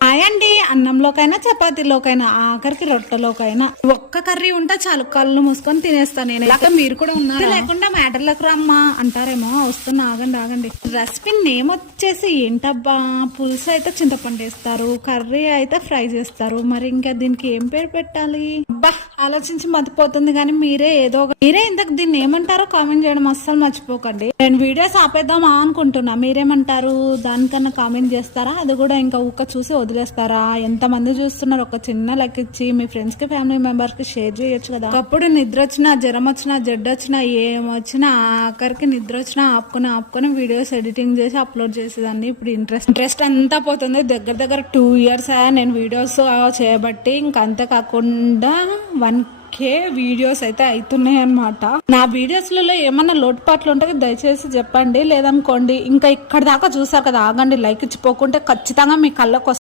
I Day అన్నంలోకైనా చపాతీలోకైనా ఆఖరికి రొట్టెలోకైనా. ఒక్క curry ఉంటే చాలు కళ్ళు మూసుకొని తినేస్తాను నేను. లేక మీరు కూడా ఉన్నారు? లేకుండా మ్యాటర్లకు రమ్మా అంటారేమో. వస్తున్నా ఆగండి ఆగండి. రెసిపీ నేమ్ వచ్చేసి ఏంటబ్బా? పులుసు అయితే చింతపండు వేస్తారు కర్రీ అయితే ఫ్రై చేస్తారు. మరి ఇంకా దీనికి ఏం పేరు పెట్టాలి? అబ్బా ఆలోచించి మతిపోతుంది కానీ మీరే ఏదో ఒక- మీరే ఇంతకు దీన్ని ఏమంటారో కామెంట్ చేయడం అస్సలు మర్చిపోకండి. నేను వీడియోస్ ఆపేద్దామా అనుకుంటున్నా. మీరేమంటారు? దానికన్నా కామెంట్ చేస్తారా? అది కూడా ఇంకా ఊక చూసి వదిలేస్తారా? ఎంతమంది చూస్తున్నారు? ఒక చిన్న లెక్క ఇచ్చి మీ ఫ్రెండ్స్కి ఫ్యామిలీ మెంబర్స్కి షేర్ చేయొచ్చు కదా? అప్పుడు నిద్ర వచ్చినా జ్వరం వచ్చినా జడ్డు వచ్చినా ఏం వచ్చినా ఆఖరికి నిద్ర వచ్చినా ఆపుకొని ఆపుకొని వీడియోస్ ఎడిటింగ్ చేసి అప్లోడ్ చేసేదాన్ని. ఇప్పుడు ఇంట్రెస్ట్ ఇంట్రెస్ట్ అంతా పోతుంది. దగ్గర దగ్గర టూ ఇయర్స్ నేను వీడియోస్ చేయబట్టి ఇంకా అంతే కాకుండా వన్ కే వీడియోస్ అయితే అవుతున్నాయి అనమాట నా వీడియోస్లలో ఏమన్నా లోటుపాట్లు ఉంటే దయచేసి చెప్పండి. లేదనుకోండి ఇంకా ఇక్కడ దాకా చూసారు కదా ఆగండి లైక్ ఇచ్చిపోకుంటే ఖచ్చితంగా మీ కళ్ళకు